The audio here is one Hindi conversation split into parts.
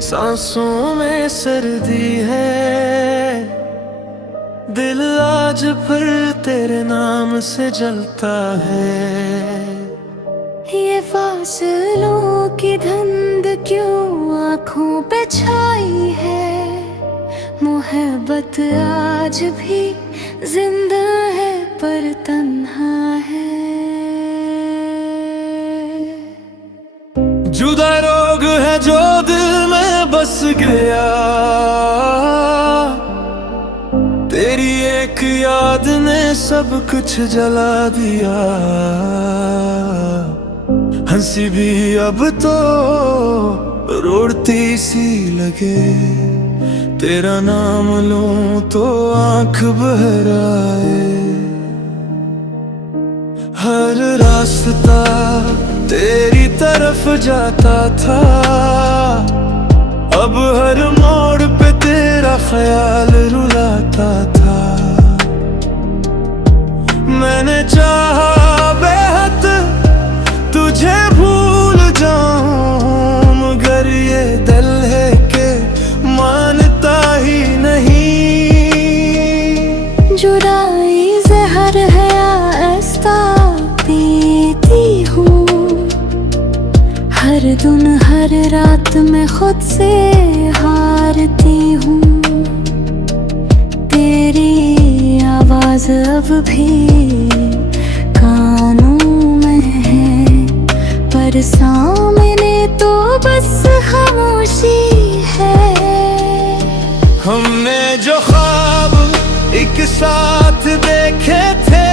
सांसों में सर्दी है, दिल आज फिर तेरे नाम से जलता है। ये फासलों की धुंध क्यों आँखों पे छाई है, मोहब्बत आज भी जिंदा है पर तन्हा है। जुदा रोग है जो दिल में बस गया, तेरी एक याद ने सब कुछ जला दिया। हंसी भी अब तो रोती सी लगे, तेरा नाम लूं तो आंख बहराए। हर रास्ता तेरी तरफ जाता था, अब हर मोड़ पे तेरा ख्याल रुलाता था। मैंने चाहा बेहद तुझे भूल जाऊं, मगर ये दिल है कि मानता ही नहीं। जुदाई जहर है ऐसा पीती हूँ, हर दिन हर रात में खुद से हारती हूँ। तेरी आवाज अब भी कानों में है, पर सामने तो बस खामोशी है। हमने जो ख्वाब एक साथ देखे थे,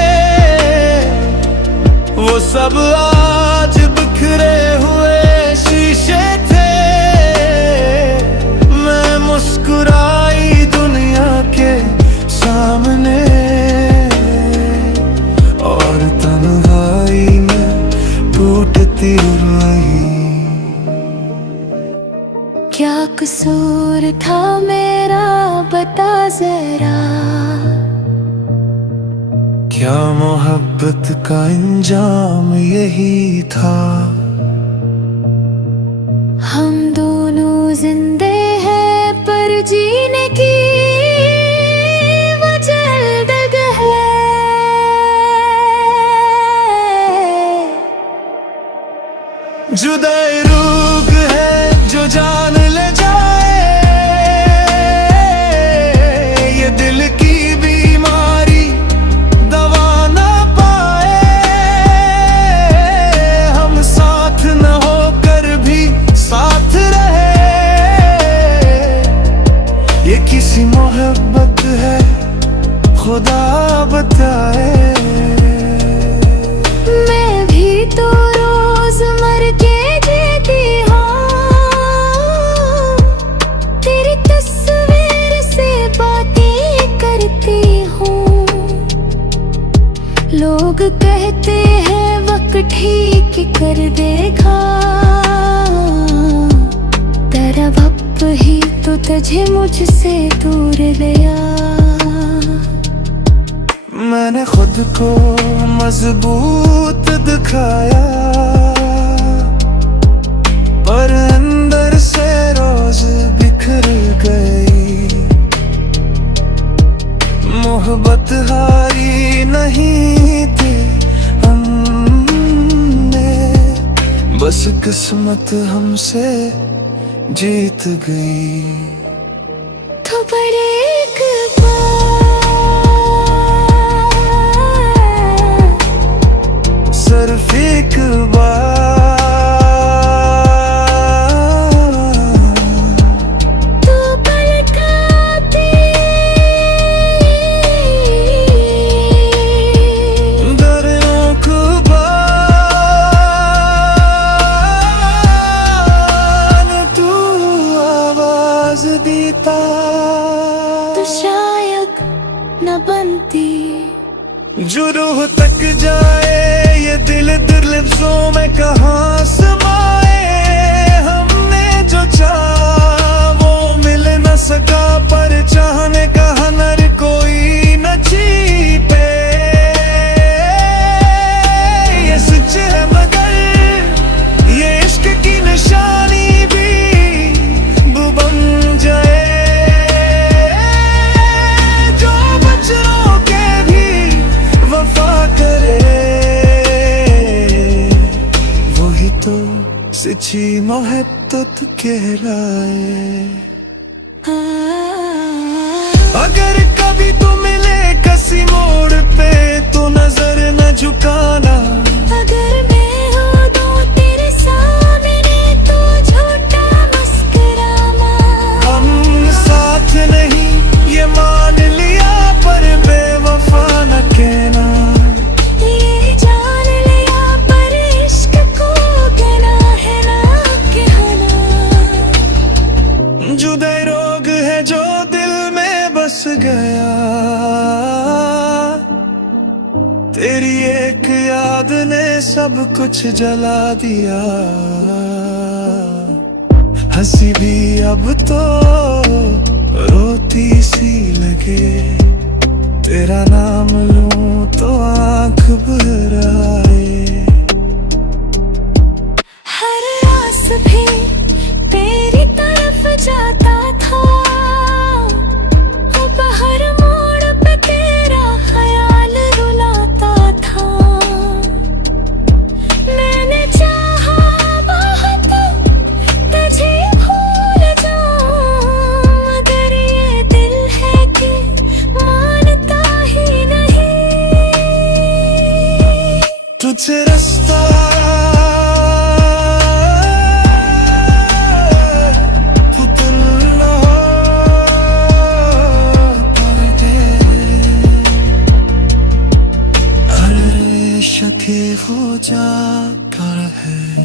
वो सब आज बिखरे हुए शीशे थे। मैं मुस्कुराई दुनिया के सामने, और तन्हाई में टूटती रही। क्या कसूर था मेरा बता जरा, क्या मोहब्बत का अंजाम यही था। हम दोनों जिंदे हैं पर जीने की वजह अलग है। जुदाई रोग है जो जान ले जाए, ये दिल की बीमारी दवा ना पाए। हम साथ न होकर भी साथ रहे, ये किसी मोहब्बत है खुदा बताए। मैं भी तो रोज मर के जीती हूँ, तेरी तस्वीर से बातें करती हूँ। लोग कहते हैं वक्त ठीक कर देगा, तेरा वक्त ही तो तुझे मुझसे दूर गया। मैंने खुद को मजबूत दिखाया, पर अंदर से रोज बिखर गई। मोहब्बत हारी नहीं थी हमने, बस किस्मत हमसे जीत गई। तो बड़े सिर्फ एक बार तू पलकाती, दरियों को तू आवाज देता, तो शायद न बनती। जो रूह तक जाए ये दिल दिलफ्जों में कहाँ समाए। हमने जो चाहा वो मिल न सका, पर चाहने का हुनर कोई न छीपे। ये सच है मगर ये इश्क की निशानी भी कहलाए। अगर कभी तू मिले किसी मोड़ पे तो नजर न झुकाना। अगर मैं हूँ तो तेरे सामने तो झूठा मुस्कुराना। हम साथ नहीं ये मान लिया पर बेवफा न कहना। ये जान लिया पर इश्क को गना है ना कहना। जुदाई रोग है जो दिल में बस गया। तेरी एक याद ने सब कुछ जला दिया। हंसी भी अब तो रोती सी लगे। तेरा नाम लूं तो आंख भर आए। हर रास भी तेरी तरफ जाता था। अब हर मोड़ पे तेरा ख्याल रुलाता था। मैंने चाहा बहुत तुझे भूल जाऊं, मगर ये दिल है कि मानता ही नहीं। तुझसे रास्ता शके वो जा कर है।